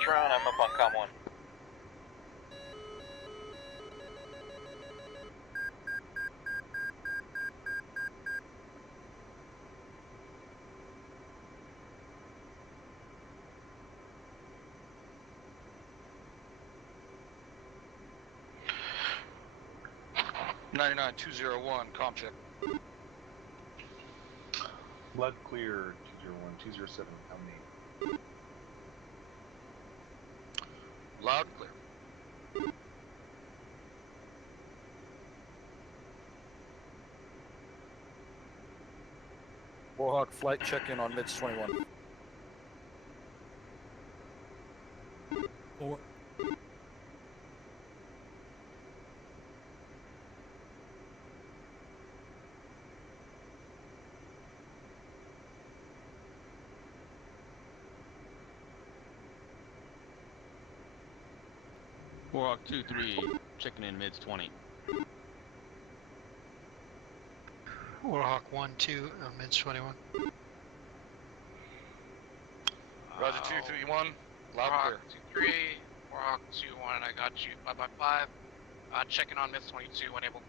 Tron, I'm up on Com 1. $99-201, com check. Blood clear, 201, 207, how many? Loud and clear. Warhawk flight check-in on MIDS 21. 4. Warhawk 2-3, checking in mids 20. Warhawk 1-2, mids 21. Roger 231, loud and clear. Warhawk 2-3, Warhawk 2-1, I got you 5x5. Checking on mids 22 when able.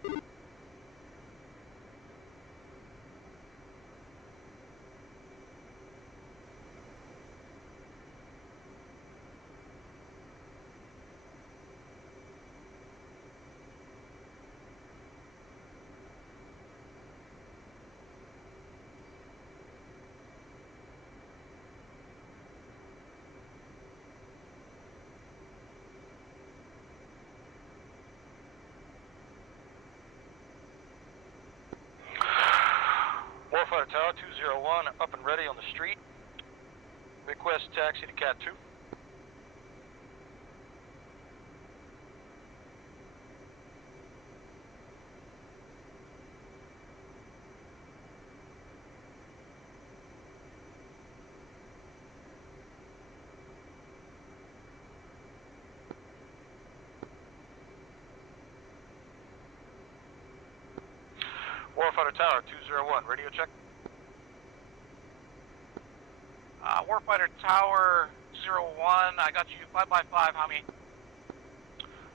Warfighter Tower 201, up and ready on the street. Request taxi to Cat 2. Warfighter Tower 201, radio check. Warfighter Tower 201, I got you 5x5, how many?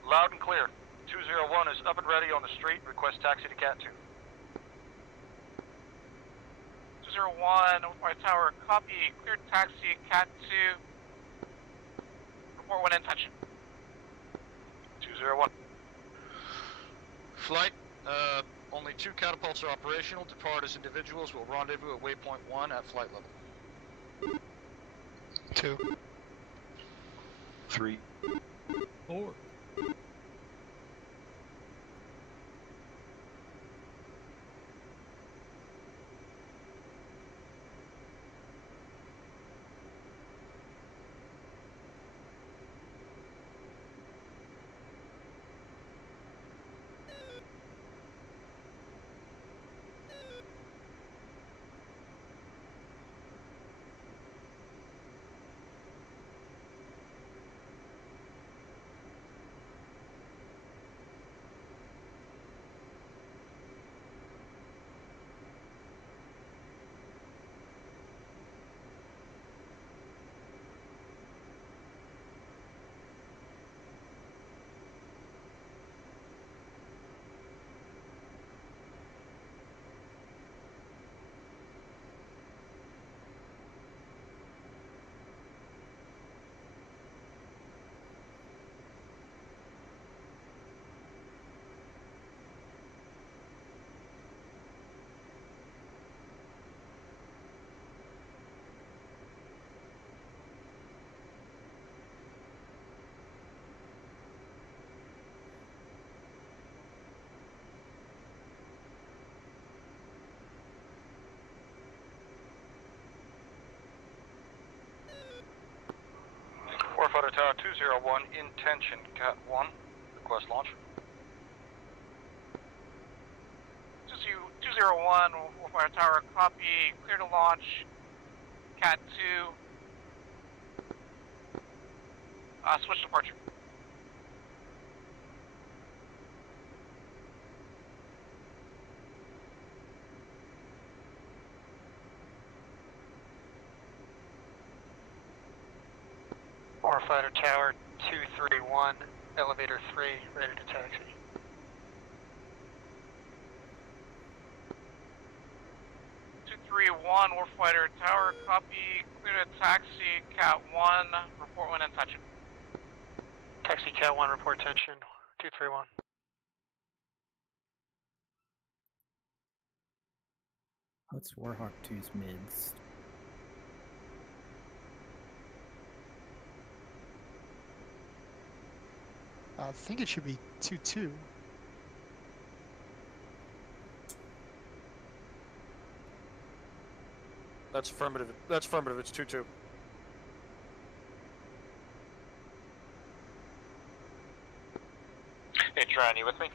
Loud and clear. 201 is up and ready on the street. Request taxi to Cat 2. 201, Warfighter Tower, copy, cleared taxi, Cat 2. Report when intention. 201. Flight, only 2 catapults are operational. Depart as individuals. Will rendezvous at waypoint 1 at flight level. 2. 3. 4. Warfighter Tower 201, intention, Cat 1. Request launch. 201, Warfighter Tower, copy, clear to launch, Cat 2. Switch departure. Warfighter Tower 231, elevator 3, ready to taxi. Warfighter Tower, copy, clear to taxi, Cat 1, report when in tension. Taxi Cat 1, report tension, 231. What's Warhawk 2's mids? I think it should be 2-2. That's affirmative. That's affirmative. It's 2-2. Hey, Tron, you with me?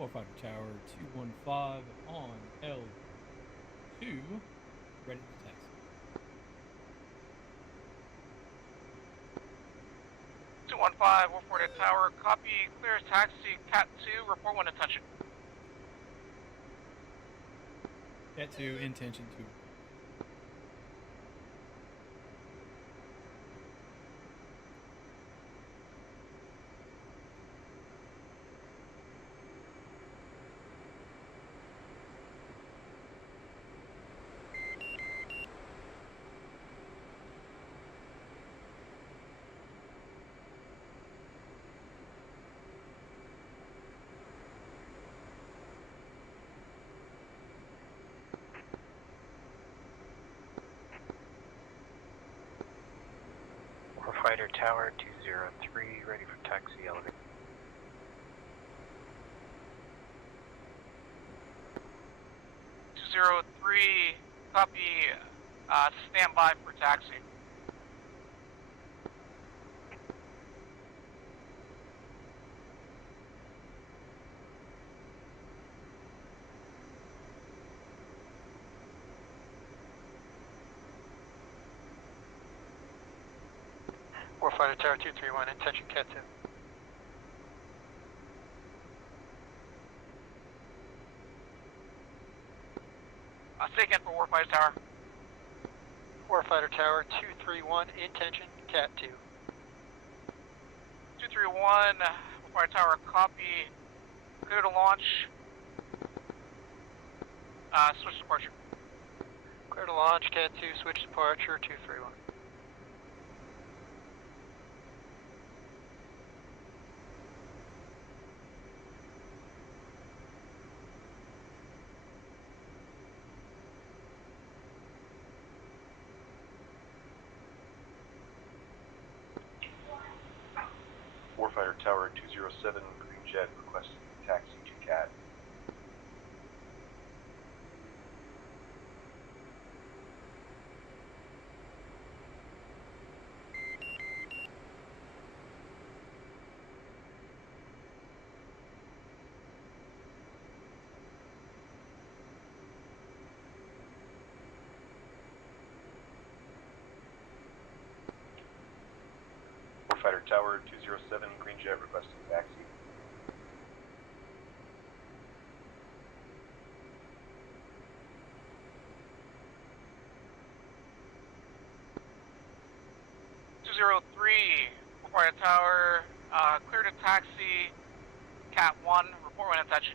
Warfighter Tower 215 on L2, ready to taxi. 215, Warfighter Tower, copy, clear to taxi, Cat 2, report when in tension. Cat 2, intention 2. Warfighter Tower 203, ready for taxi, elevator. Copy, stand by for taxi. Warfighter Tower 231, intention Cat 2. Say again for Warfighter Tower. Warfighter Tower 231, intention Cat 2. 231, Warfighter Tower, copy, clear to launch. Switch departure. Clear to launch, Cat 2, switch departure, 231. Warfighter Tower 207, Green Jet, requesting taxi to Cat. Warfighter Tower 207, Green Jet, requesting taxi. Warfighter Tower, clear to taxi, Cat 1, report when in touch.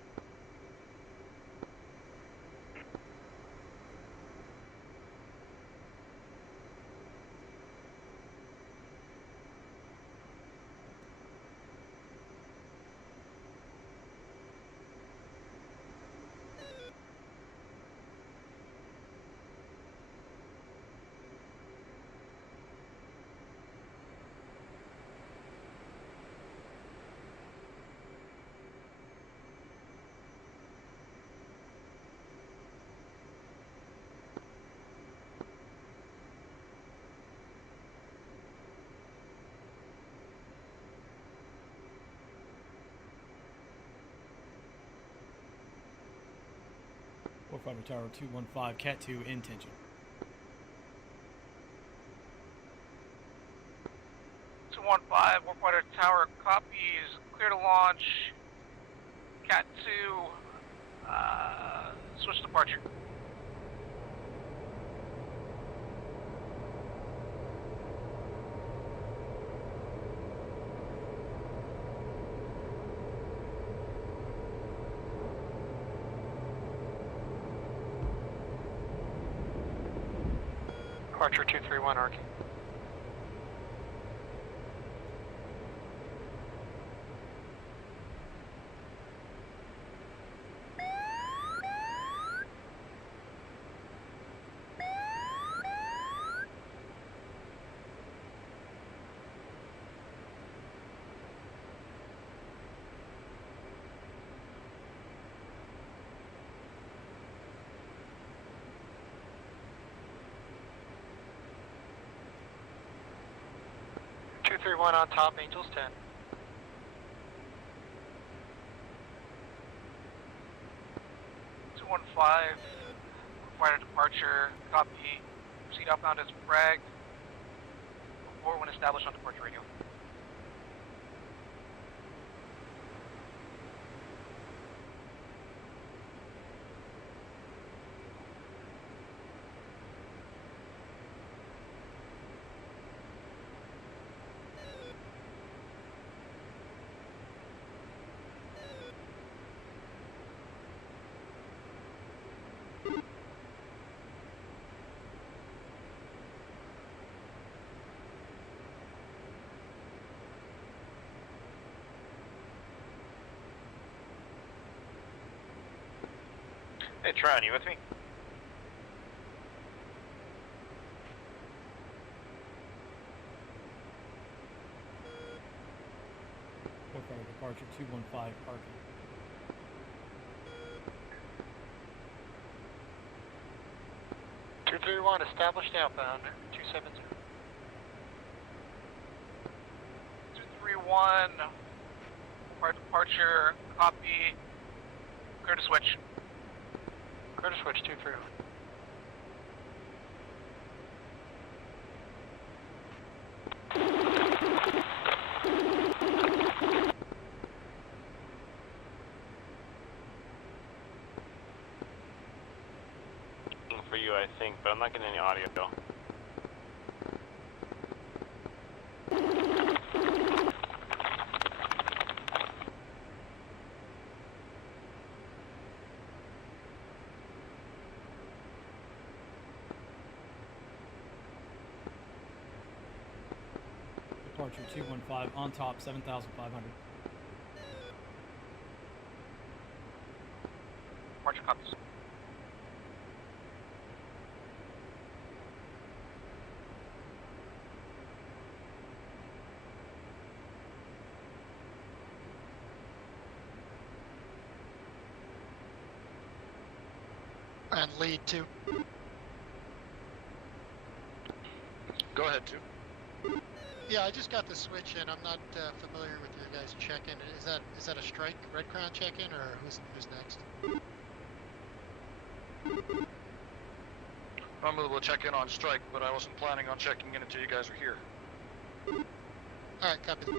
Warfighter Tower 215, Cat 2, intention. 215, Warfighter Tower copies, clear to launch. Cat 2, switch departure. Departure 231 arcing. Two, 3-1 on top, Angels 10. Two, 1-5, required departure, copy. Proceed outbound as fragged. Report when established on departure radio. Hey, Tron, you with me? Warfighter Departure 215, parking. Two, 3-1 established outbound 270. 231, required departure, copy. Clear to switch. Clear to switch 231. For you, I think, but I'm not getting any audio. Departure 215, on top, 7,500. Departure copies. And lead 2. Go ahead, 2. Yeah, I just got the switch in. I'm not familiar with your guys' check-in. Is that a strike Red Crown check-in, or who's next? I'm able to check in on strike, but I wasn't planning on checking in until you guys were here. Alright, copy.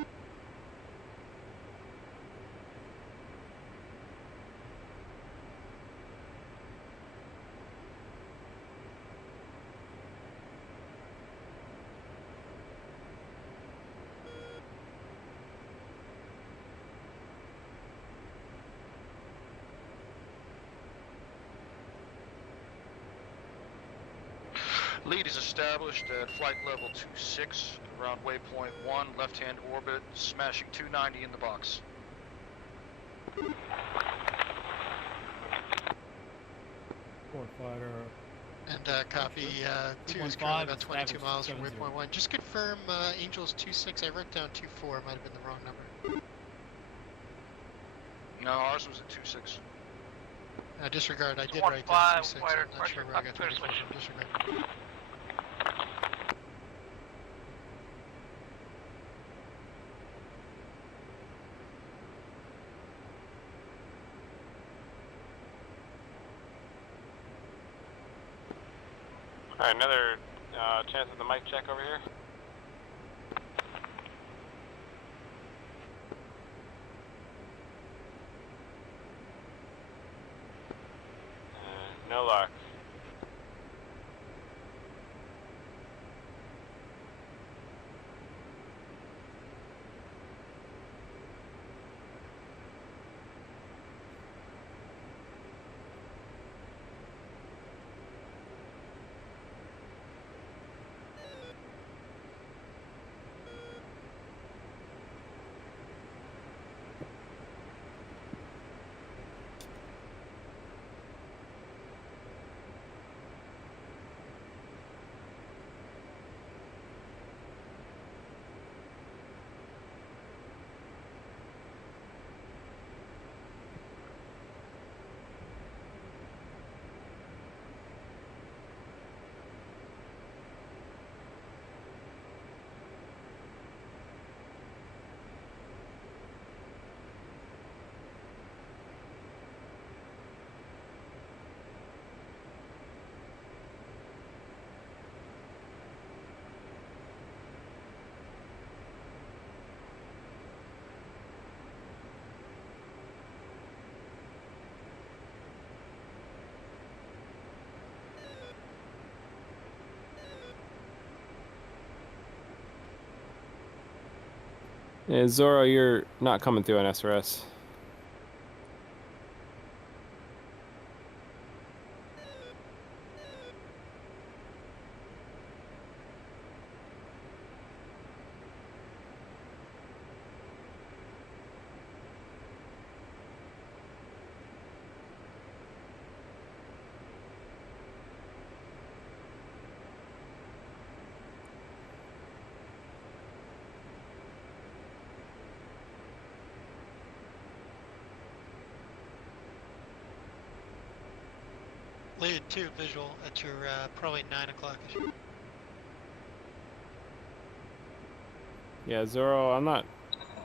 Lead is established at flight level 26, around waypoint 1, left-hand orbit, smashing 290 in the box. Warfighter. And copy, 2 is 215, currently about 22 miles from 70. waypoint 1. Just confirm Angels 26. I wrote down 24. Might have been the wrong number. No, ours was at 26. Disregard. I did write down 26. I'm not sure where I got clear 24 switch. from. Disregard. Alright, another chance at the mic check over here. No luck. Yeah, Zoro, you're not coming through on SRS. Lead 2 visual at your probably 9 o'clock. Yeah, Zoro, I'm not...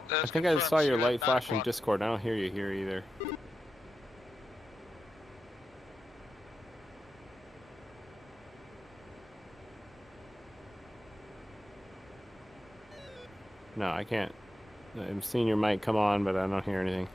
I think I saw your light flash in Discord. I don't hear you here either. No, I can't. I'm seeing your mic come on, but I don't hear anything.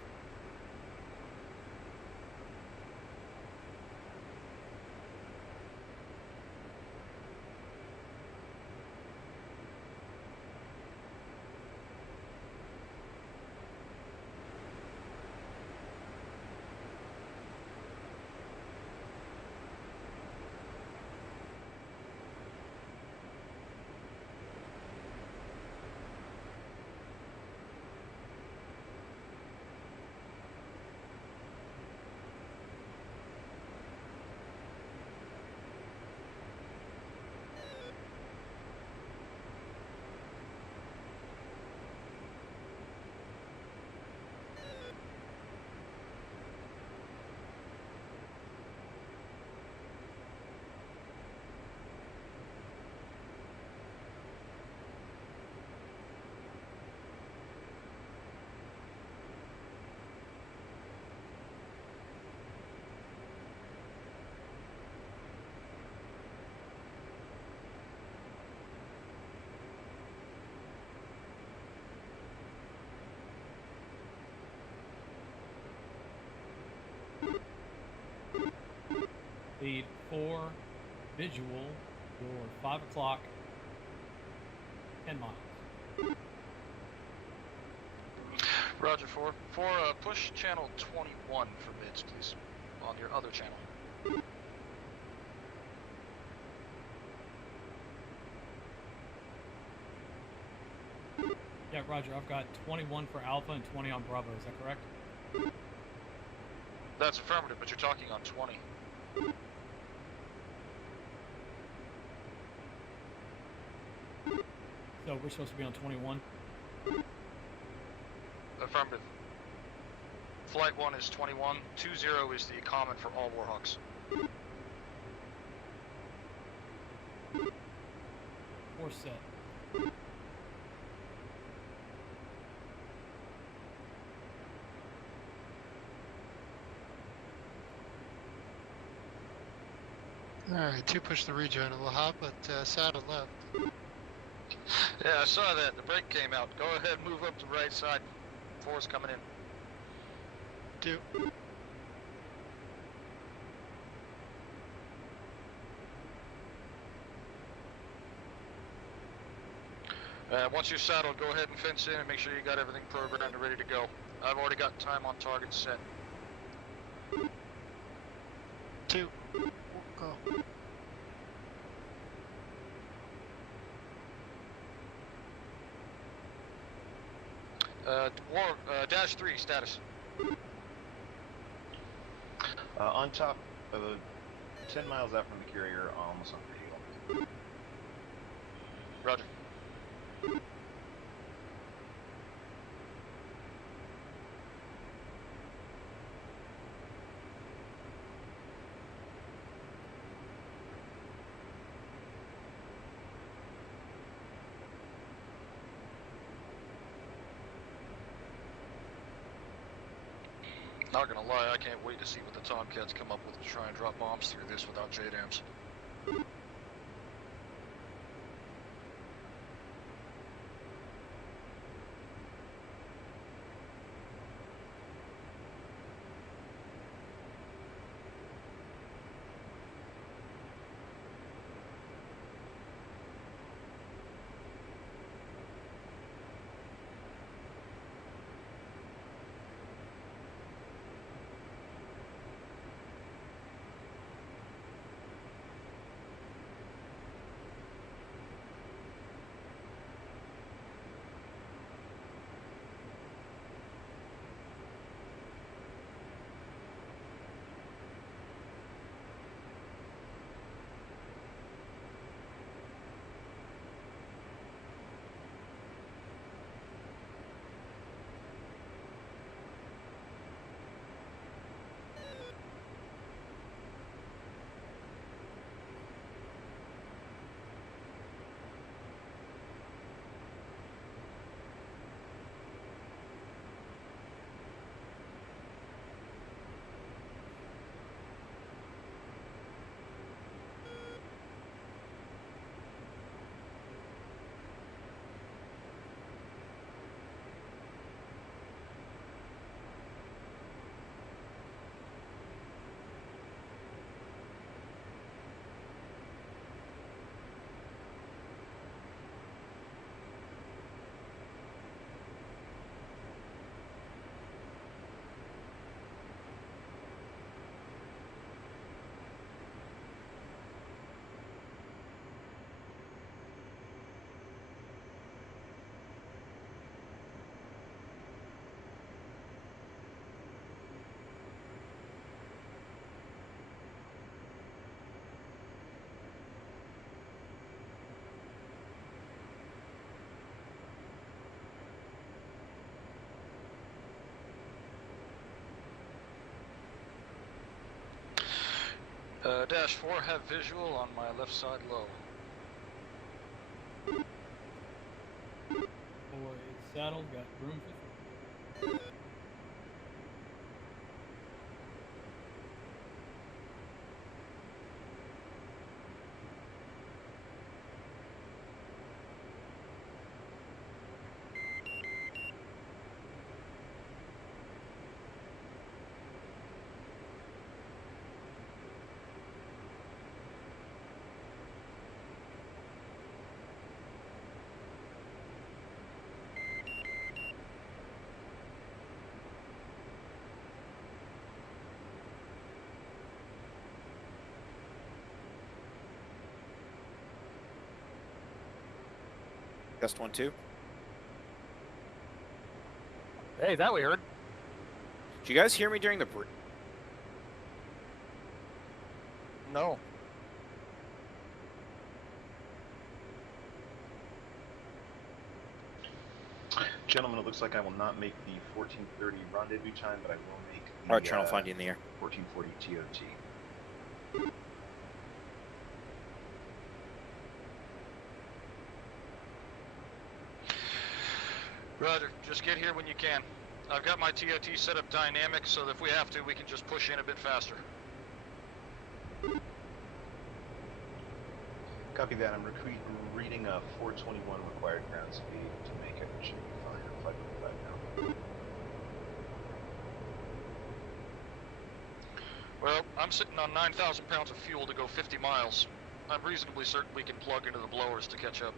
Lead 4 visual, your 5 o'clock, 10 miles. Roger, 4. Push channel 21 for mids, please, on your other channel. Yeah, Roger, I've got 21 for Alpha and 20 on Bravo, is that correct? That's affirmative, but you're talking on 20. So we're supposed to be on 21? Affirmative. Flight 1 is 21. 20 is the common for all Warhawks. Course set. Alright, 2 pushed the rejoin a little hot, but saddle left. Yeah, I saw that. The brake came out. Go ahead, move up to the right side. 4's coming in. 2. Once you're saddled, go ahead and fence in and make sure you got everything programmed and ready to go. I've already got time on target set. 2. Go. Dash 3, status. On top, 10 miles out from the carrier, almost on the hill. Roger. Not gonna lie, I can't wait to see what the Tomcats come up with to try and drop bombs through this without JDAMs. Dash 4, have visual on my left side low. 4 is saddled, got room for 3. Gust 1-2. Hey, that we heard. Did you guys hear me during the break? No. Gentlemen, it looks like I will not make the 14:30 rendezvous time, but I will make the Alright, Trent, I'll find you in the air. 14:40 TOT. Roger, just get here when you can. I've got my TOT set up dynamic, so that if we have to, we can just push in a bit faster. Copy that. I'm reading 421 required ground speed to make it. Should be fine. I'm 525 now. Well, I'm sitting on 9,000 pounds of fuel to go 50 miles. I'm reasonably certain we can plug into the blowers to catch up.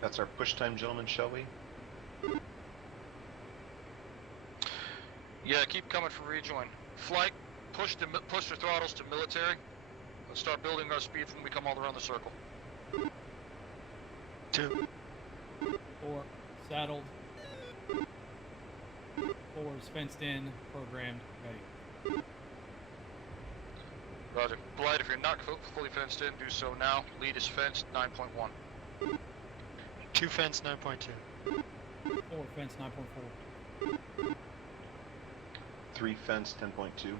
That's our push time, gentlemen, shall we? Yeah, keep coming for rejoin. Flight, push your throttles to military. Let's start building our speed when we come all around the circle. 2. 4, saddled. 4 is fenced in, programmed, ready. Roger. Blight, if you're not fully fenced in, do so now. Lead is fenced, 9.1. 2 fence, 9.2. 4 fence, 9.4. 3 fence, 10.2.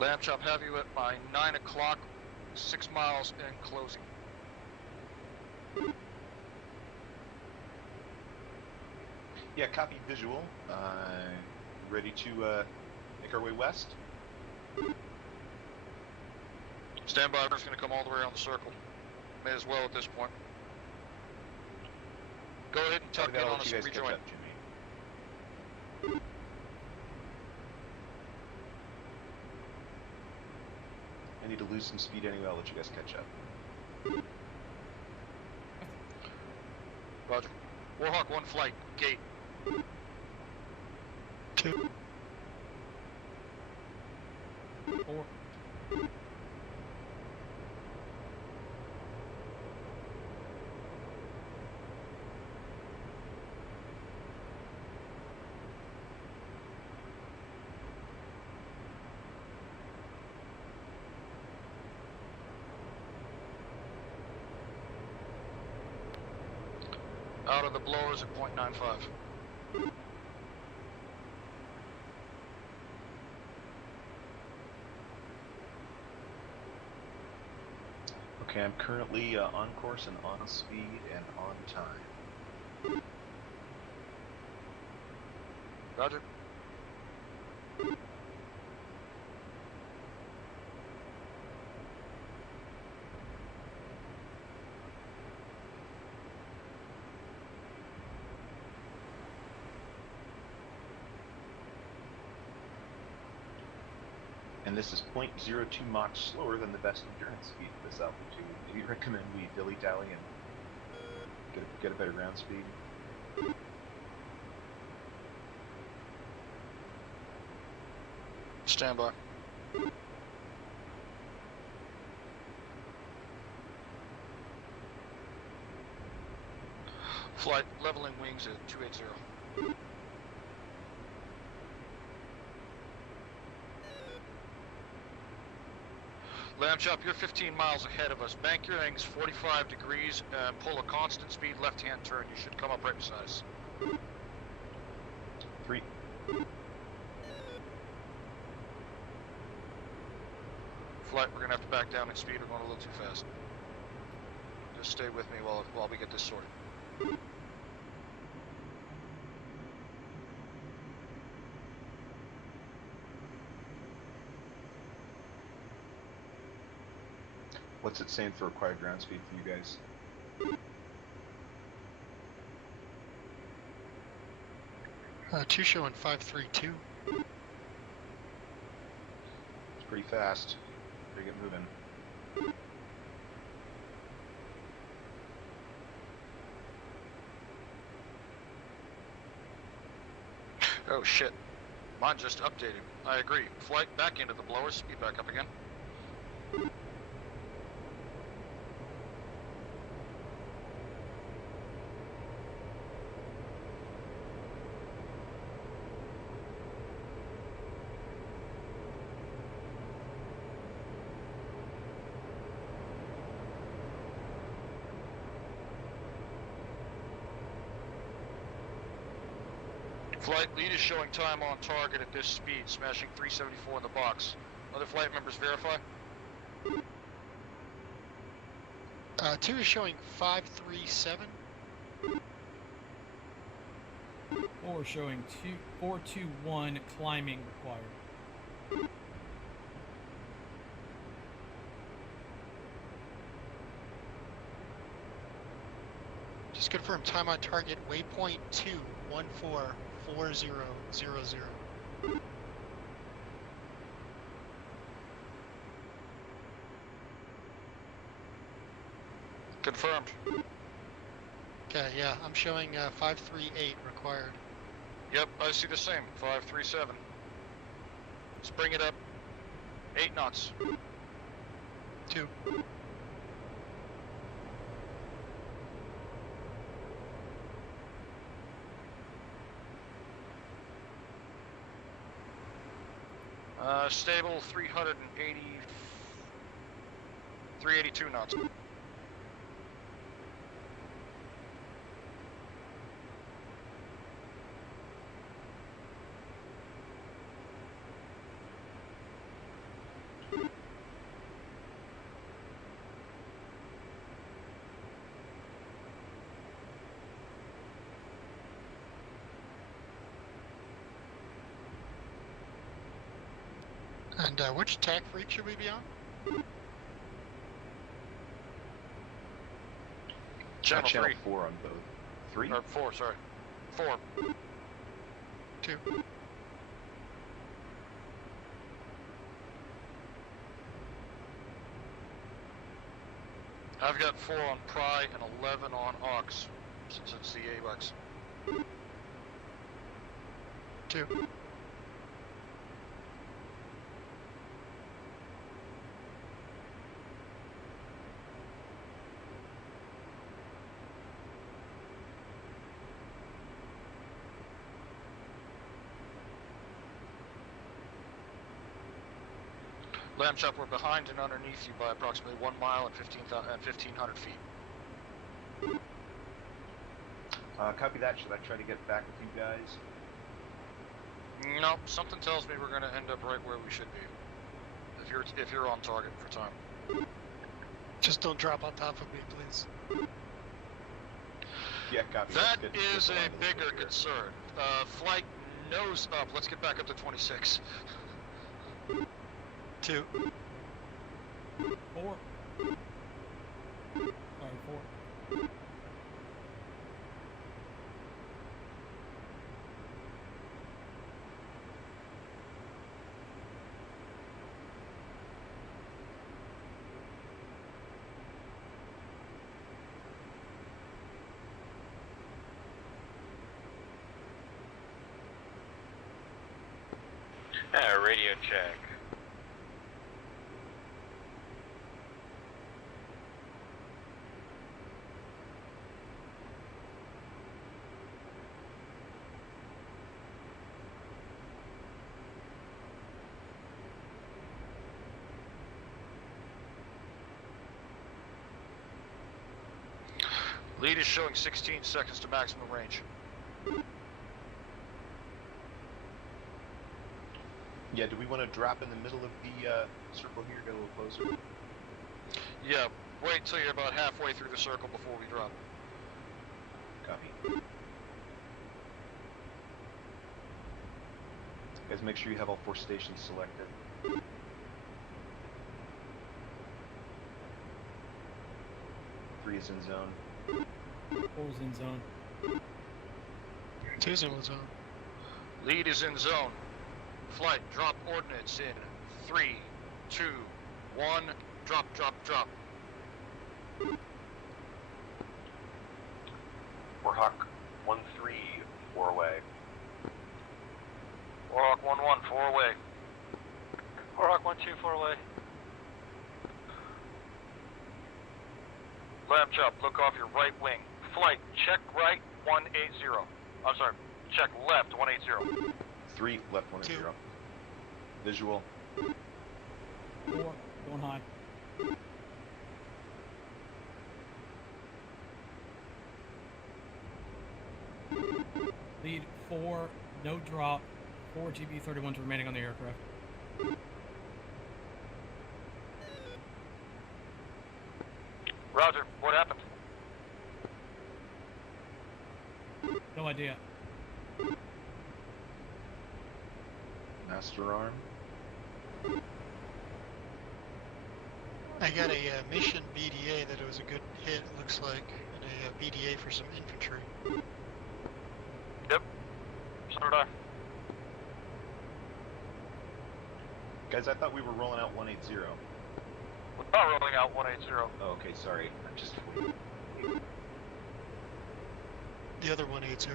Lamb chop, have you at my 9 o'clock, 6 miles and closing. Yeah, copy visual. Ready to make our way west? Stand by, we're just going to come all the way around the circle. May as well at this point. Go ahead and tuck in on us and rejoin. Up, Jimmy. I need to lose some speed anyway. I'll let you guys catch up. Roger. Warhawk 1 flight, gate. 2. 4. Out of the blowers at 0.95. Okay, I'm currently on course and on speed and on time. Roger. And this is 0.02 Mach slower than the best endurance speed at this altitude. Do you recommend we dilly-dally and get a better ground speed? Stand by. Flight leveling wings at 280. Lamb chop, you're 15 miles ahead of us. Bank your wings 45 degrees and pull a constant speed left-hand turn. You should come up right beside us. 3. Flight, we're gonna have to back down in speed. We're going a little too fast. Just stay with me while we get this sorted. What's it saying for required ground speed for you guys? Two showing 532. It's pretty fast. Better get moving. Oh shit. Mine just updated. I agree. Flight back into the blowers, speed back up again. Flight lead is showing time on target at this speed, smashing 374 in the box. Other flight members verify? 2 is showing 537. 4 showing 421 climbing required. Just confirm time on target, waypoint 2144000. Confirmed. Okay, yeah, I'm showing 538 required. Yep, I see the same. 537. Let's bring it up. 8 knots. 2. Stable 382 knots. And which tack freak should we be on? Channel 3. 4 on both. 3? Or 4, sorry. 4. 2. I've got 4 on Pry and 11 on Aux, since it's the AWACS. 2. Lamb chop, we're behind and underneath you by approximately 1 mile and 1,500 feet. Copy that. Should I try to get back with you guys? Nope, something tells me we're going to end up right where we should be. If you're on target for time. Just don't drop on top of me, please. Yeah, copy. That is a bigger concern. Flight nose up. Let's get back up to 26. 2. 4. Sorry, 4. Radio check. Lead is showing 16 seconds to maximum range. Yeah, do we want to drop in the middle of the circle here, get a little closer? Yeah, wait till you're about halfway through the circle before we drop. Copy. Guys, make sure you have all 4 stations selected. 3 is in zone. 4's in zone. 2's in zone. Lead is in zone. Flight, drop ordnance in 3, 2, 1, drop, drop, drop. Warhawk 1-3, 4 away. Lab chop, look off your right wing. Flight, check right 180. I'm sorry, check left 180. 3, left 180. Visual. 4, going high. Lead 4, no drop, 4 GB-31s remaining on the aircraft. Roger, what happened? No idea. Master arm. I got a mission BDA that it was a good hit, it looks like, and a BDA for some infantry. Yep. So did I. Guys, I thought we were rolling out 180. We're not rolling out 180. Oh, okay, sorry. I'm just... The other 180.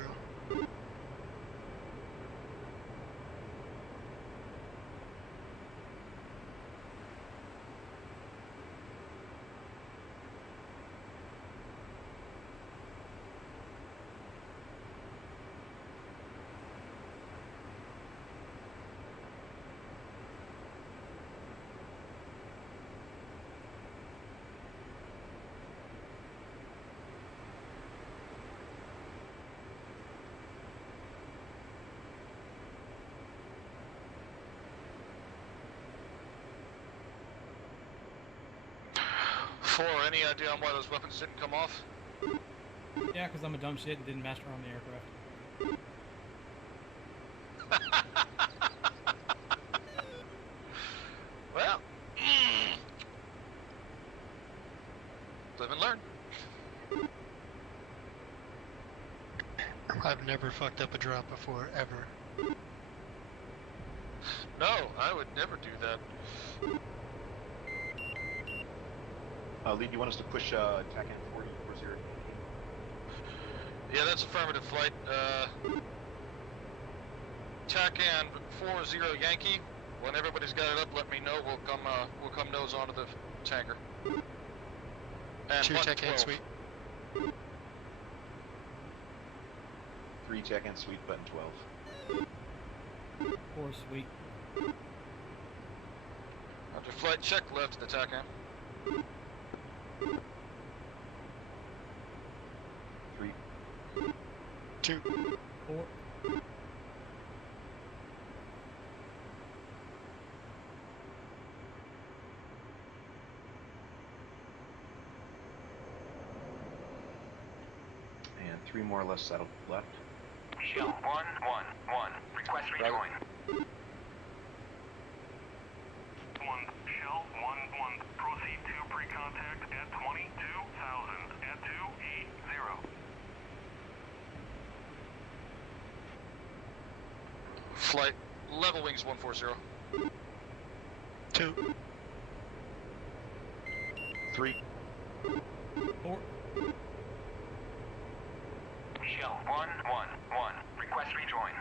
Four, any idea on why those weapons didn't come off? Yeah, because I'm a dumb shit and didn't master on the aircraft. Well, live and learn. I've never fucked up a drop before, ever. No, I would never do that. Lead, you want us to push attack in 40? Yeah, that's affirmative, flight. TAC and 40 Yankee. When everybody's got it up, let me know. We'll come nose onto the tanker. And 2 TAC and sweep. 3 TAC and sweep, button 12. 4 sweet. After flight, check left to the TAC and. 3. 2. 4. And 3 more left saddle left. Shell 111. Request rejoin. 1 Shell 11. Proceed to pre-contact at 22,000 at 280. Flight, level wings 140. 2. 3. 4. Shell 111. Request rejoin.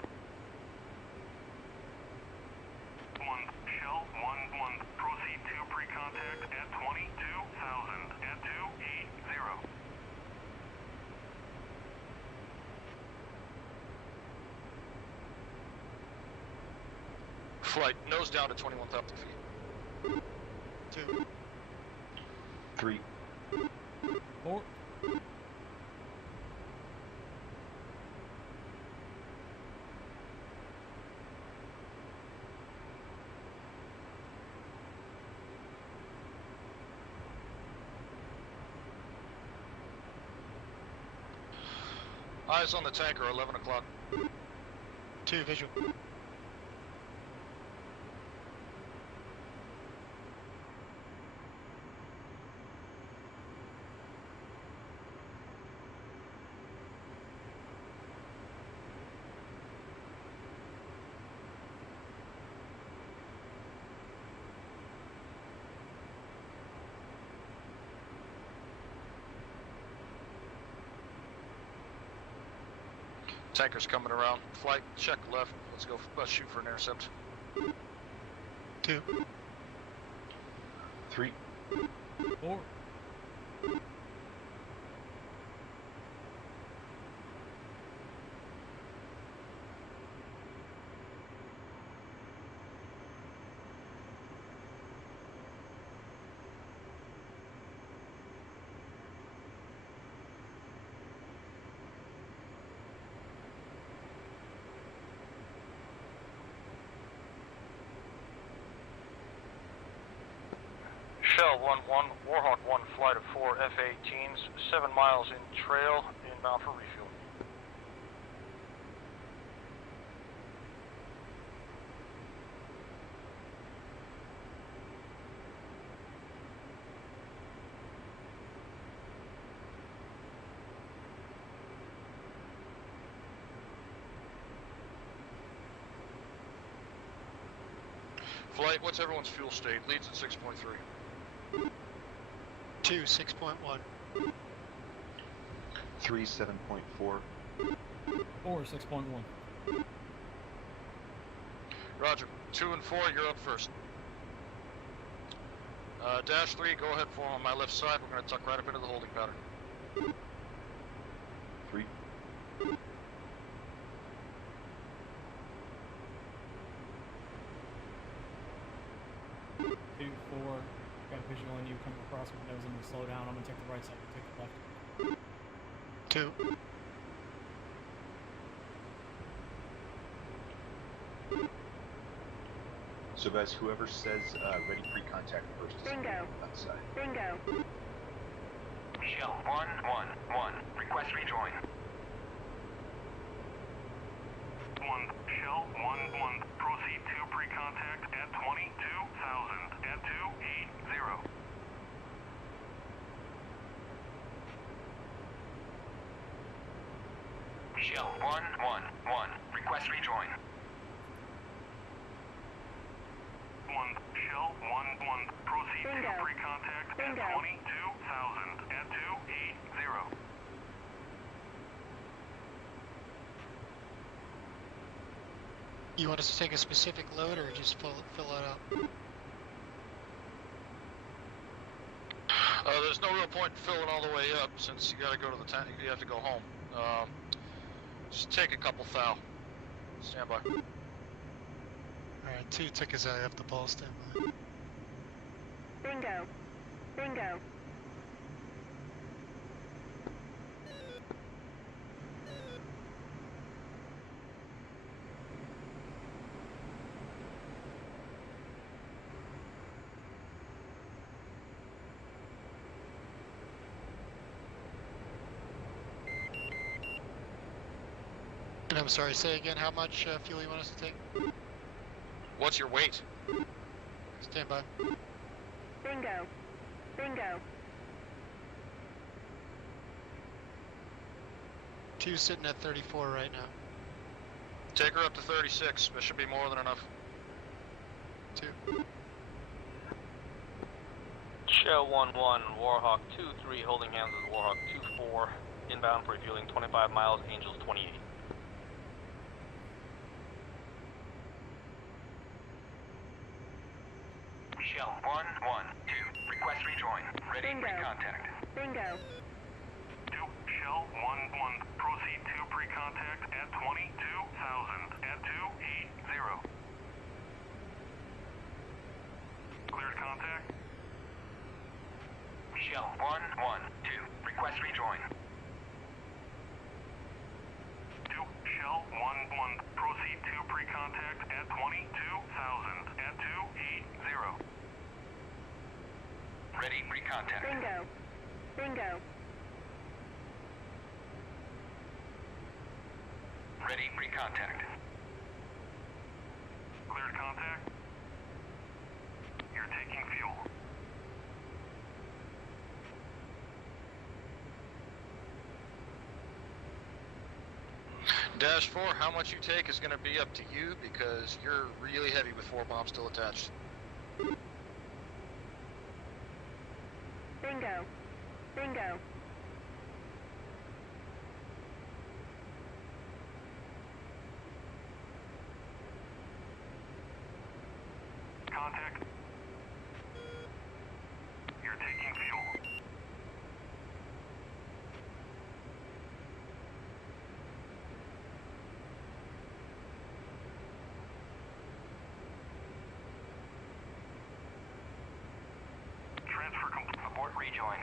1 Shell 11. Proceed to pre-contact at 22,000 at 280. Flight, nose down to 21,000 feet. 2. 3. 4. Eyes on the tanker, 11 o'clock. 2 visual. Tanker's coming around. Flight, check left. Let's go. Let's shoot for an intercept. 2. 3. 4. Shell 1-1, Warhawk 1, flight of 4 F-18s, 7 miles in trail, inbound for refuel. Flight, what's everyone's fuel state? Leads at 6.3. 2, 6.1. 3, 7.4. 4, 6.1. Roger. 2 and 4, you're up first. Dash 3, go ahead, form on my left side. We're going to tuck right up into the holding pattern. 3. 2, 4. Got a visual on you coming across my nose. I'm gonna slow down. I'm gonna take the right side. Take the left. 2. So guys, whoever says ready pre-contact first is on that side. Bingo. Shell 1-1-1. Request rejoin. 1 Shell 1-1. Proceed to pre-contact at 22,000 at 280. Shell 1-1-1. Request rejoin. 1 Shell 1-1. Proceed to pre-contact at 22,000 at 280. You want us to take a specific load or just fill it out? There's no real point in filling all the way up since you got to go to the tank. You have to go home. Just take a couple thou. Stand by. Alright, 2 took his eye off the ball, stand by. Bingo. Bingo. And I'm sorry, say again how much fuel you want us to take? What's your weight? Stand by. Bingo. Bingo. 2 sitting at 34 right now. Take her up to 36. That should be more than enough. 2. Shell 1-1, Warhawk 2-3, holding hands with Warhawk 2-4, inbound for refueling 25 miles, Angels 28. Shell 1-1-2. Request rejoin. Ready pre-contact. Bingo. 2 Shell 1-1. Proceed to pre-contact at 22,000 at 280. Cleared contact. Shell 1-1-2. Request rejoin. 2 Shell 1-1. Proceed to pre-contact at 22,000 at 280. Ready pre-contact. Bingo. Bingo. Ready pre-contact. Cleared contact. You're taking fuel. Dash 4, how much you take is going to be up to you because you're really heavy with 4 bombs still attached. Bingo. Bingo. Contact. You're taking fuel. Transfer complete. Abort rejoin.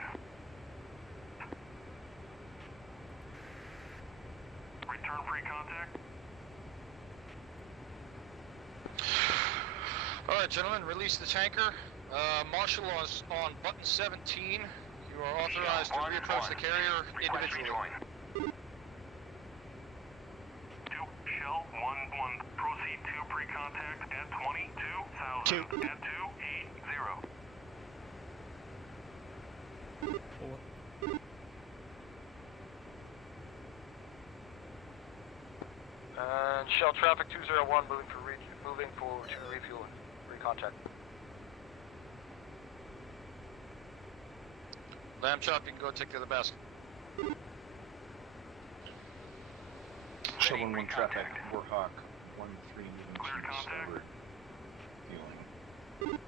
Return free contact. Alright, gentlemen, release the tanker. Marshal on button 17. You are authorized to reapproach the carrier individually. Shell 1-1, proceed to pre-contact at 22,000 at 280. 4. And Shell traffic 201 moving for to refuel and recontact. Lamb Chop, you can go take the other basket. Shell 1-1 traffic, Warhawk 1-3 moving to starboard. Fueling.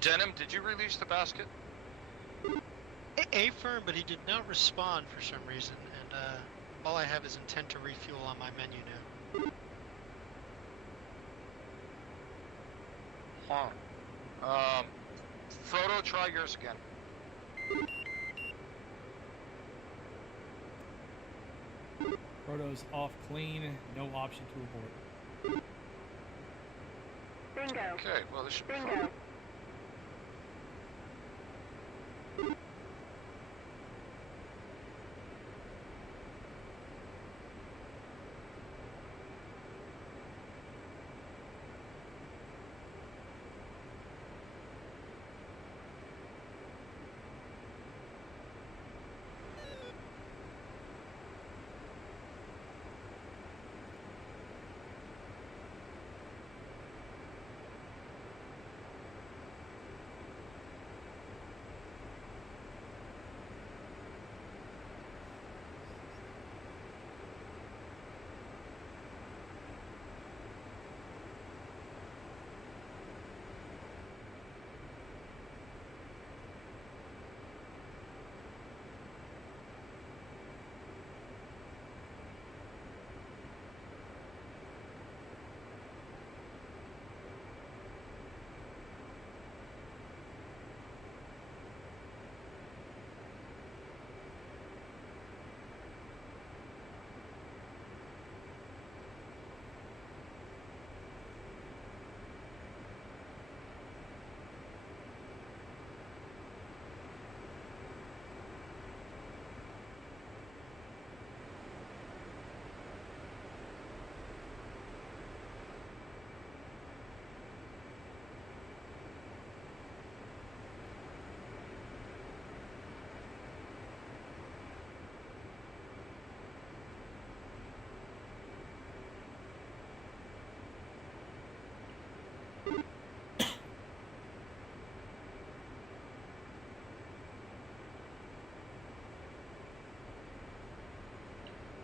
Denim, did you release the basket? Affirm, but he did not respond for some reason, and all I have is intent to refuel on my menu now. Huh. Frodo, try yours again. Proto's off clean, no option to abort. Bingo. Okay, well this should be fine. Bingo.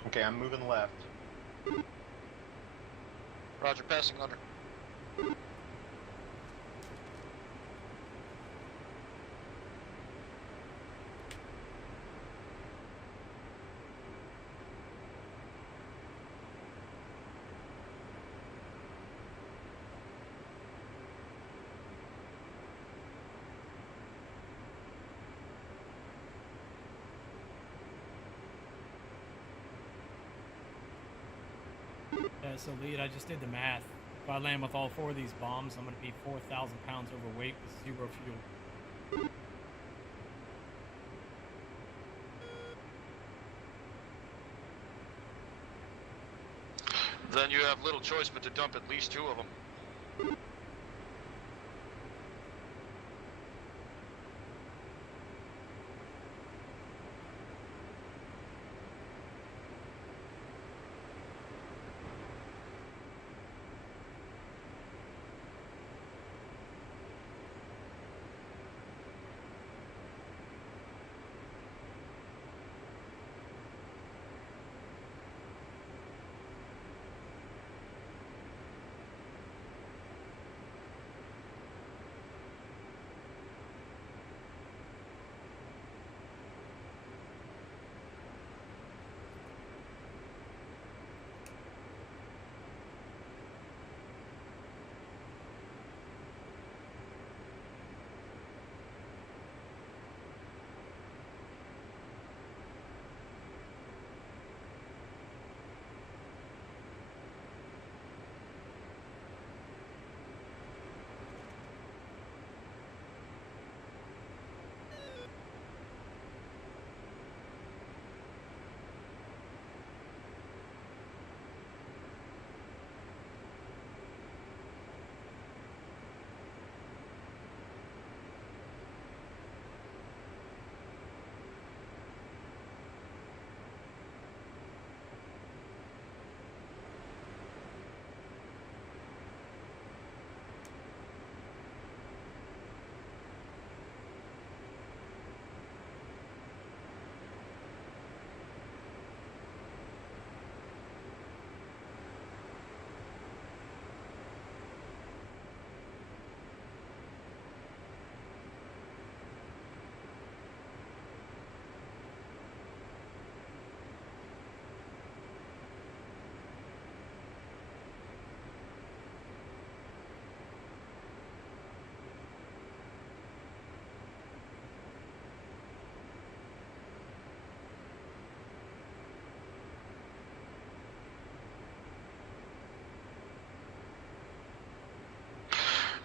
Okay, I'm moving left. Roger, passing under. Yeah, so lead, I just did the math. If I land with all 4 of these bombs, I'm going to be 4,000 pounds overweight with 0 fuel. Then you have little choice but to dump at least 2 of them.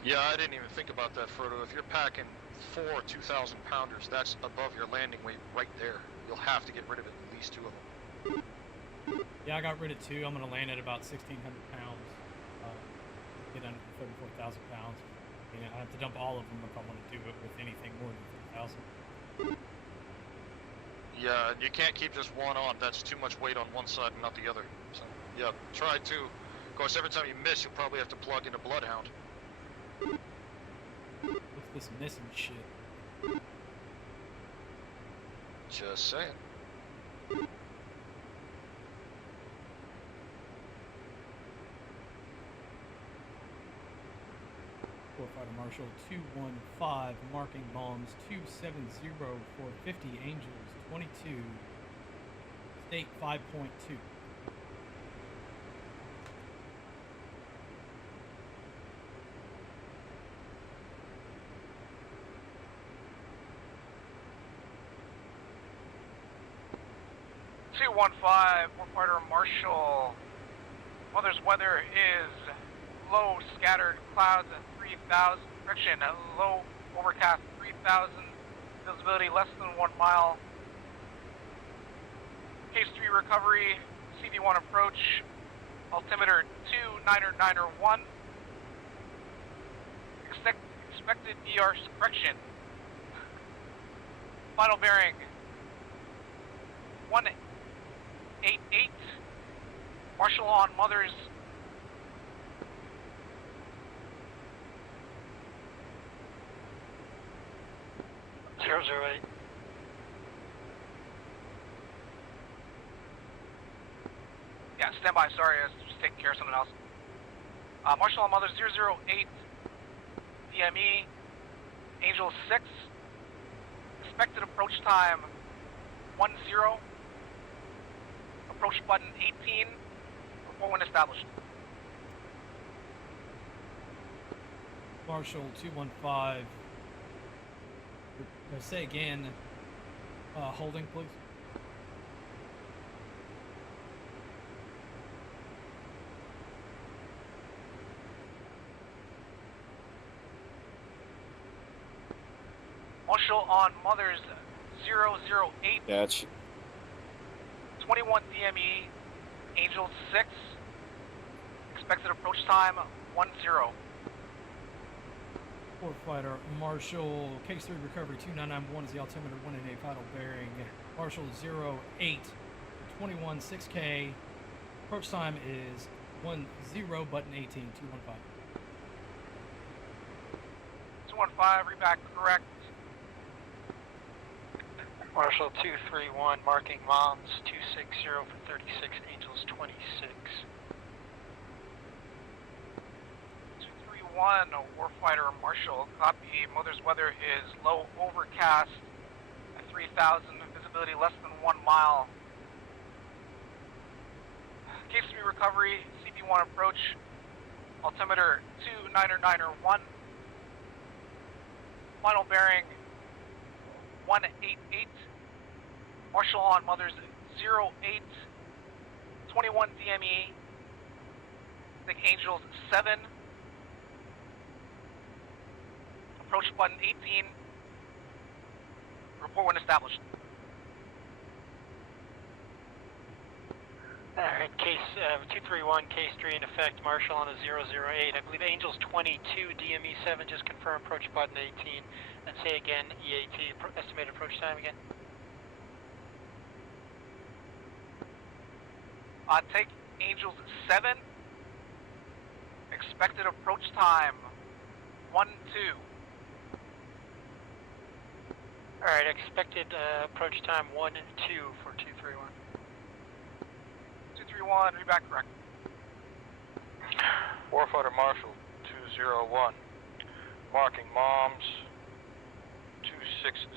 Yeah, I didn't even think about that, Frodo. If you're packing 4 2,000 pounders, that's above your landing weight right there. You'll have to get rid of at least 2 of them. Yeah, I got rid of 2. I'm gonna land at about 1,600 pounds. Get under 34,000 pounds. I mean, I have to dump all of them if I want to do it with anything more than 3,000. Yeah, you can't keep just one on. That's too much weight on one side and not the other. So, yeah, try to. Of course, every time you miss, you'll probably have to plug in a Bloodhound. What's this missing shit? Just saying. Fighter Marshal 215, marking bombs 270 for 50 Angels 22, state 5.2. Warfighter Marshal. Mother's weather is low scattered clouds at 3,000, correction, low overcast 3,000, visibility less than 1 mile. Case 3 recovery, CV1 approach, altimeter 29901. Expected ER correction. Final bearing 188. Marshal on Mother's. Zero 08. Yeah, stand by. Sorry, I was just taking care of something else. Marshal on Mother 008, DME, Angel 6. Expected approach time 10. Approach button 18. Report when established. Marshal 215. Say again, holding, please. Marshal on Mother's 008. Gotcha. 21 DME, Angel 6. Expected approach time 10. Fighter Marshal, case 3 recovery 2991 is the altimeter 188 final bearing. Marshal 08, 21 6K. Approach time is 10, button 18, 215. 215, read back correct. Marshal 231, marking moms 260 for 36, Angels 26. 231, Warfighter Marshal, copy. Mother's weather is low overcast at 3,000, visibility less than 1 mile. Case 3 recovery, CV1 approach, altimeter 29901. Final bearing 188. Marshal on Mother's 08, 21 DME, Big Angels 7. Approach button 18. Report when established. Alright, case 231, case 3 in effect, Marshal on a 008. I believe Angels 22, DME 7, just confirm approach button 18. And say again, EAT, estimated approach time again. Take Angels 7. Expected approach time 12. Alright, expected approach time 12 for 231. 231, read back correct. Warfighter Marshal 201, marking moms 260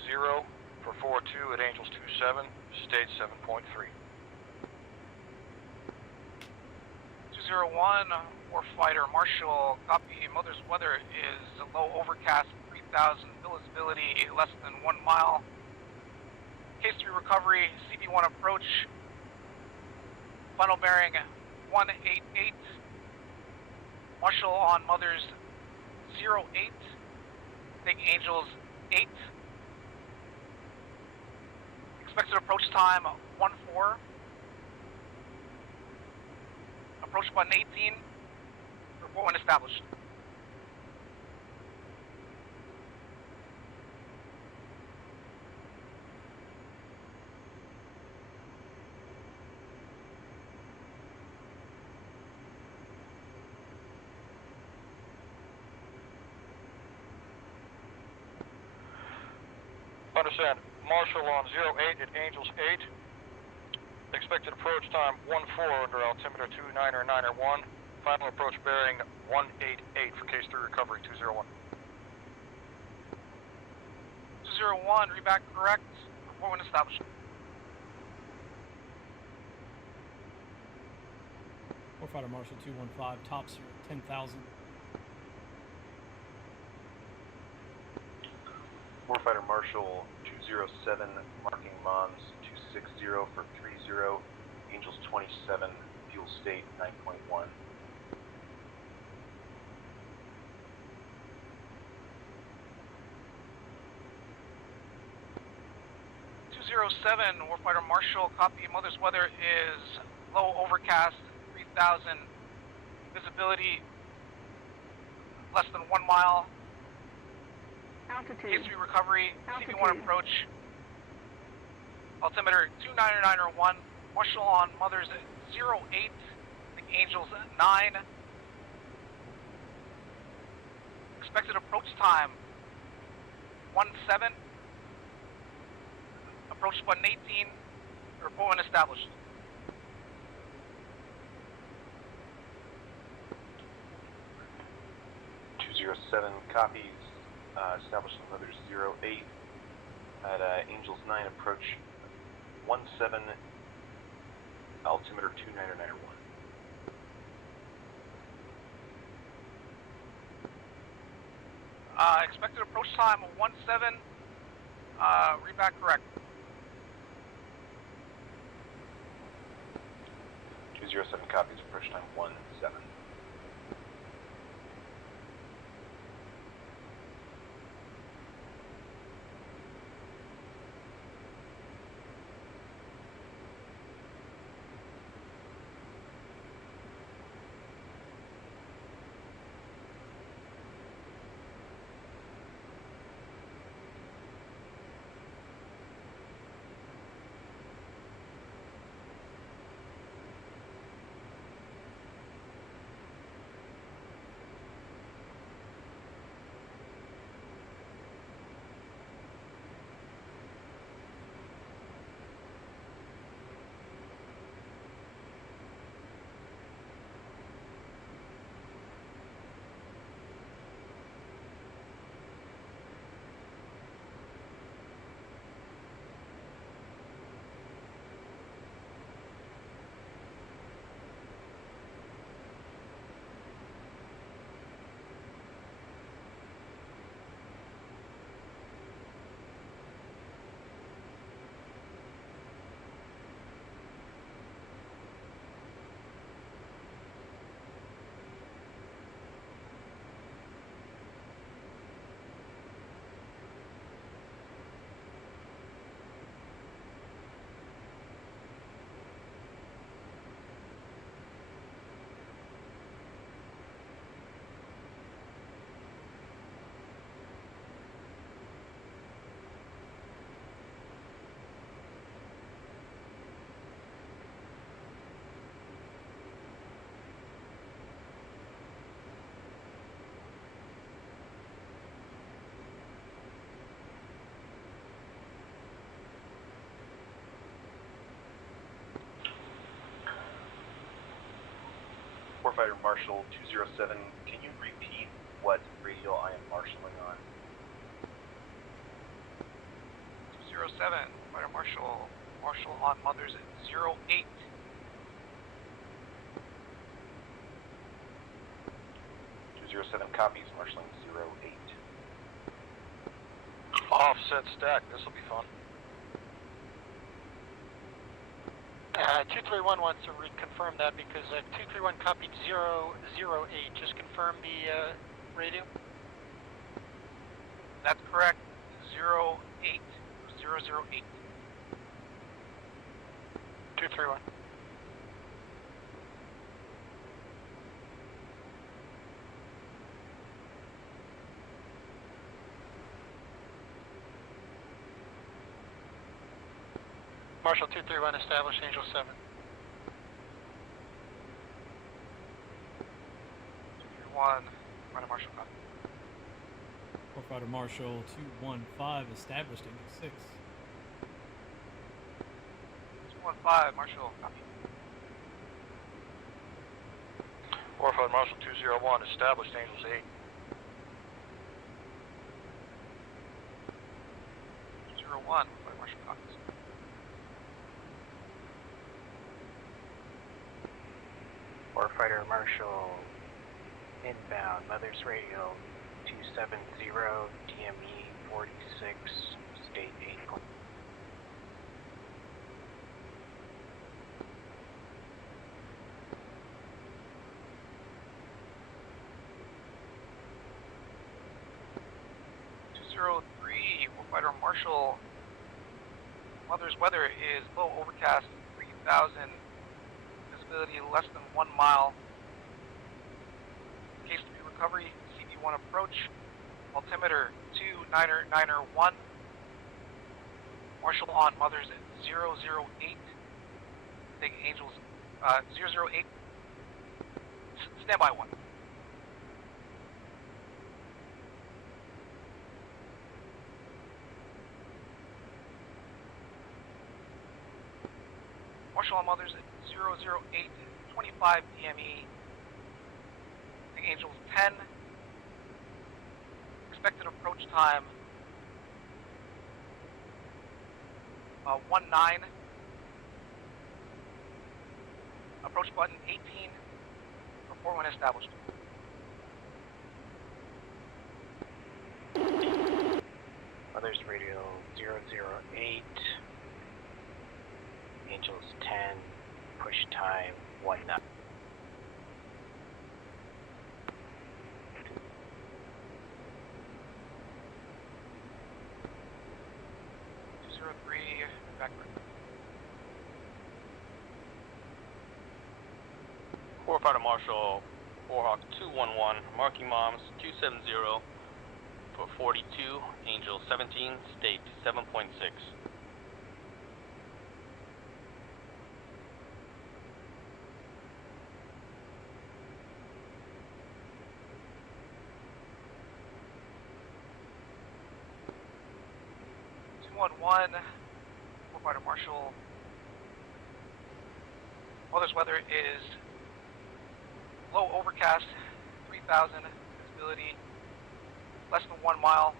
for 42 at Angels 27, state 7.3. 201, Warfighter Marshal, copy. Mother's weather is low overcast 3,000, visibility less than 1 mile. Case 3 recovery, CV1 approach, final bearing 188. Marshal on Mother's 08. Take Angels 8. Expected approach time 14. Approach button 18. Report when established. Understand. Marshal on 08 at Angels 8. Expected approach time 14 under altimeter 299er1. Final approach bearing 188 for case 3 recovery 201. 201, read back correct. Report when established. Warfighter Marshal 215, tops are 10,000. Warfighter Marshal 207, marking Mons 260 for 30, Angels 27, fuel state 9.1. 207, Warfighter Marshal, copy. Mother's weather is low overcast, 3,000. Visibility less than 1 mile. Altitude. Case 3 recovery, Altitude. CV1 approach. Altimeter 299er1. Marshal on Mother's 08. The Angels 9. Expected approach time 17. Approach button 18. Report when established. .207 copies. Establishing Mother's 08 at Angels 9 approach 17, altimeter 299er1. Expected approach time 17. Read back correct. 207 copies. Approach time 17. Warfighter Marshal 207, can you repeat what radio I am marshalling on? 207, Fighter Marshal on Mother's 08. 207 copies, marshalling 08. Offset stack, this will be fun. 231 wants to reconfirm that because 231 copied 008. Just confirm the radio. That's correct. 08008. 231. Marshal 231 established, Angel 7. 231, Fighter Marshal copy. Fighter Marshal 215 established, Angel 6. 215, Marshal copy. Warfighter Marshal 201, established, Angels 8. 201, Fighter Marshal copies. Warfighter Marshal inbound, Mother's Radio 270, DME 46, state 8. Warfighter Marshal, Mother's weather is low overcast, 3,000, visibility less than 1 mile. Case 3 recovery, CV1 approach, altimeter 29901. Marshal on Mother's 008, take Angels 008, standby 1. Marshal on Mother's at 008, 25 DME. The Angels 10. Expected approach time 19. Approach button 18. Report when established. Mother's Radio 008. Angels 10, push time 19. Backward. Warfighter Marshal Warhawk 211, marking moms 270 for 42, Angel 17, state 7.6. Warfighter Marshal. Mother's weather is low overcast, 3,000 visibility, less than 1 mile.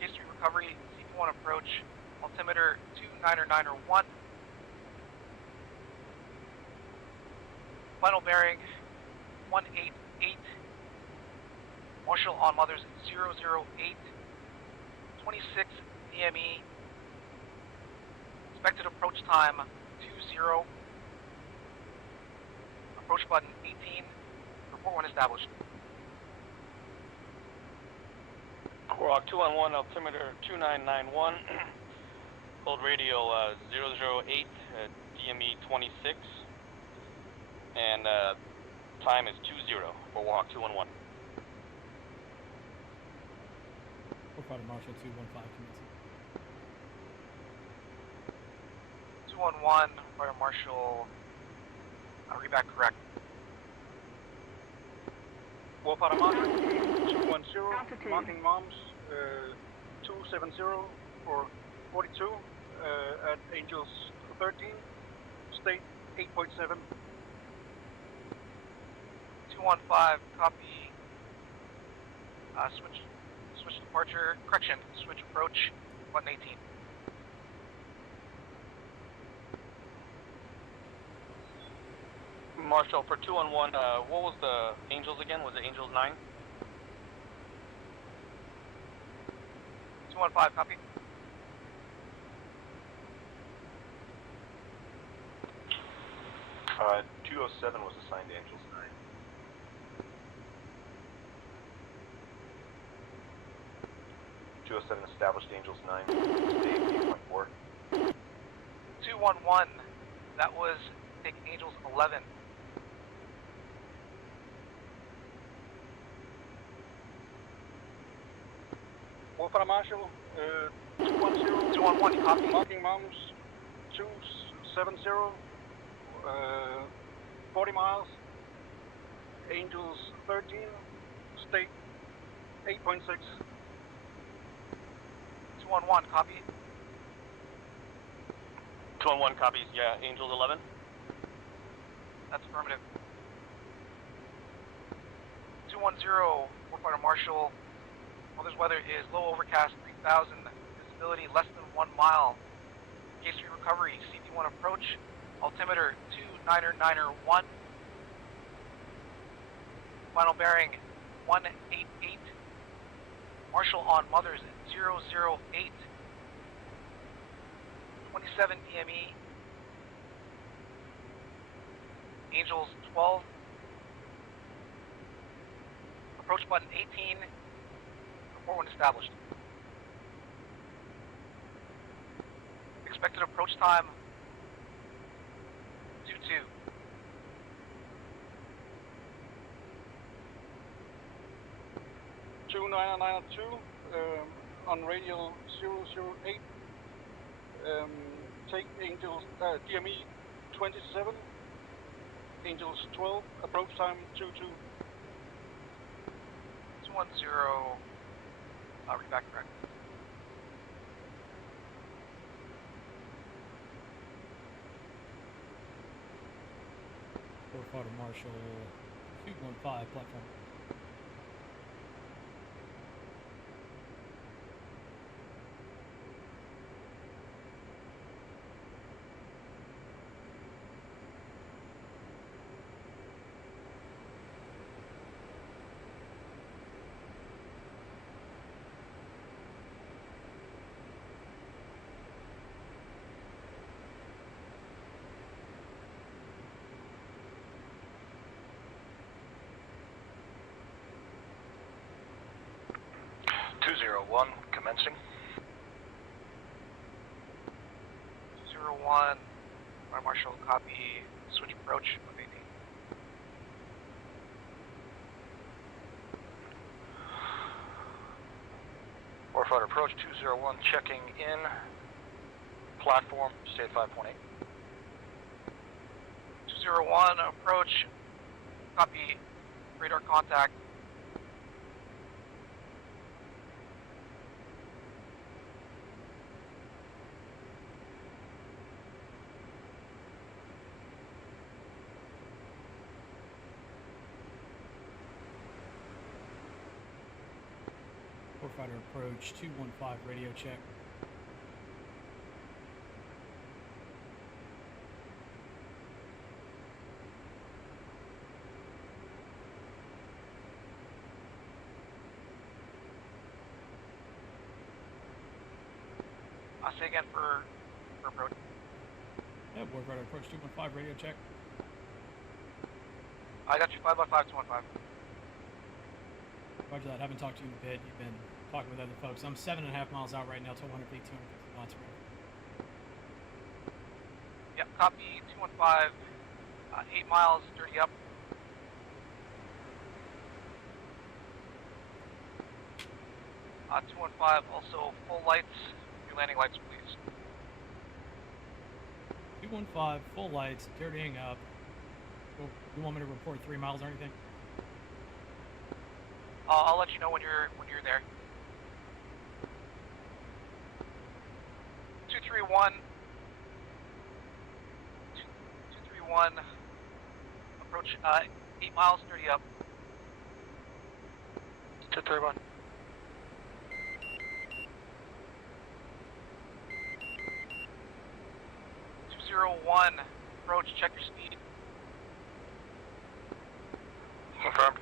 Case 3 recovery, CV1 approach, altimeter 29901. Final bearing 188. Marshal on Mother's 008, 26 DME. Expected approach time 20. Approach button 18. Report when established. Warhawk 211, altimeter 2991. Hold radio 008, DME 26. And time is 20 for Warhawk 211. Warfighter Marshal 215 commencing. 211, Fire Marshal, read back correct. Warfighter Marshal 210, marking moms 270 for 42 at Angels 13, state 8.7. 215, copy. Switch departure, correction, switch approach, button 18. Marshal, for 211, what was the Angels again? Was it Angels 9? 215, copy. Uh, 207 was assigned to Angels 9. 207 established Angels 9, stay 8.4. 211, that was take Angels 11. Warfighter Marshal, 210. 211, copy. Marking mounts, 270, 40 miles. Angels 13, state 8.6. 211, copy. 211 copies, yeah, Angels 11. That's affirmative. 210, Warfighter Marshal. Mother's weather is low overcast, 3,000. Visibility less than 1 mile. Case 3 recovery, CV1 approach. Altimeter 299er1. Final bearing 188. Marshal on Mothers 008. 27 DME. Angels 12. Approach button 18. Report when established. Expected approach time 22. Two 992 on radial 008. Take Angels DME 27. Angels 12. Approach time 22. 210. Read back correct. Warfighter Marshal 215 platform. Commencing. 201. Fire Marshal, copy. Switch approach. Warfighter approach 201, checking in. Platform, state 5.8. 201, approach. Copy. Radar contact. Warfighter approach 215 radio check. I'll say again for approach. Yeah, Warfighter approach 215 radio check. I got you 5x5 215. Roger that. Haven't talked to you in a bit. You've been talking with other folks. I'm 7.5 miles out right now to 100 feet, 250 knots. Yep, copy 215. 8 miles, dirty up. Uh, 215, also full lights. Your landing lights, please. 215, full lights, dirtying up. Oh, you want me to report 3 miles or anything? I'll let you know when you're there. 231. 231. Approach 8 miles, 30 up. 231. 201. Approach, check your speed. Confirmed.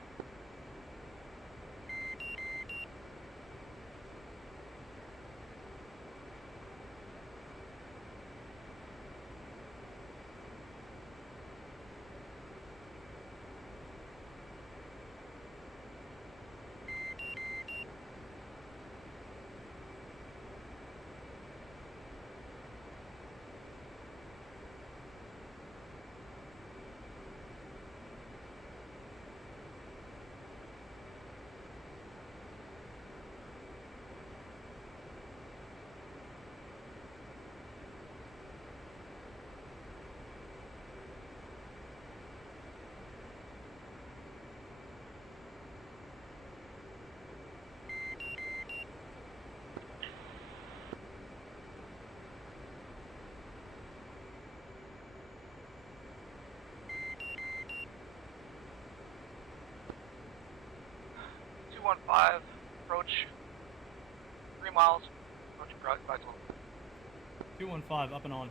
215, approach 3 miles, approaching Gleisel. 215, up and on.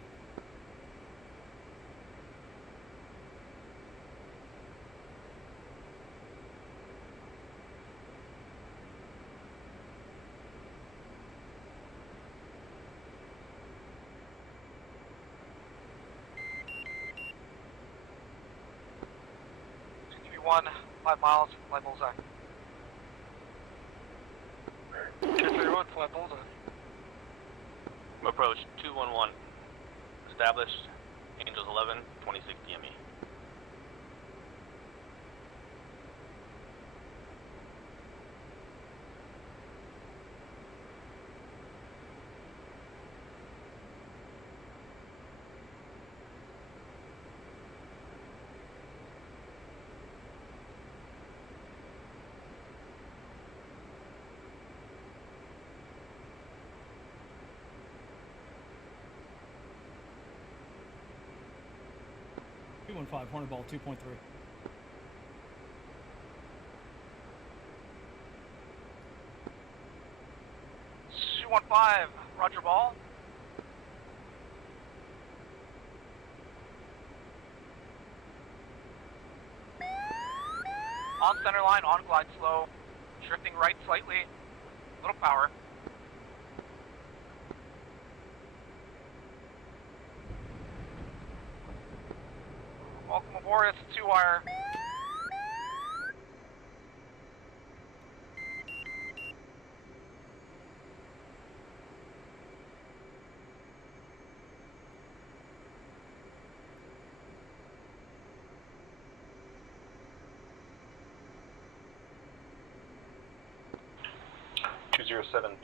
One, 5 miles, fly bullseye. 231, fly bullseye. Approach 211. Established. Angels 11, 26 DME. Hornet ball 2.3. 215, Roger ball. On center line, on glide slow, drifting right slightly, little power. Welcome aboard, it's a 2-wire.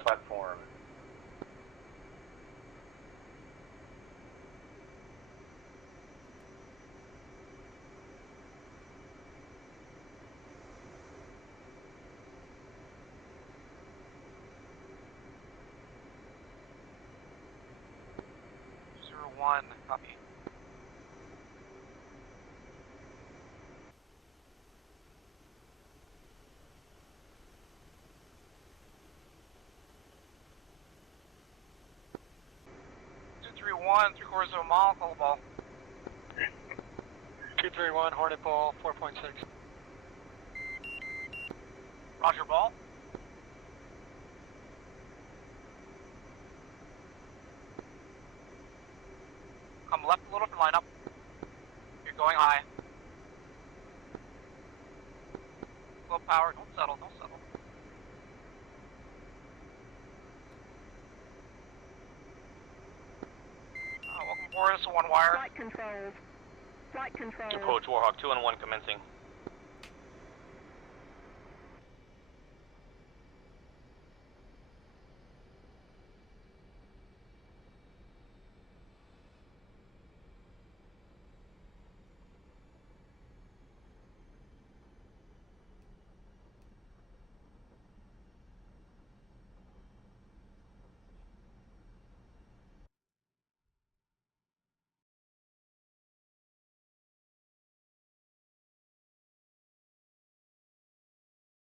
Platform. One, copy. One, 3/4 of a mile, call the ball. 231, Hornet ball 4.6. Roger ball. Come left a little for lineup. You're going high. Low power, don't settle, don't settle. Welcome aboard, it's a 1-wire. Flight controls. Flight controls. Approach Warhawk 2 and 1 commencing.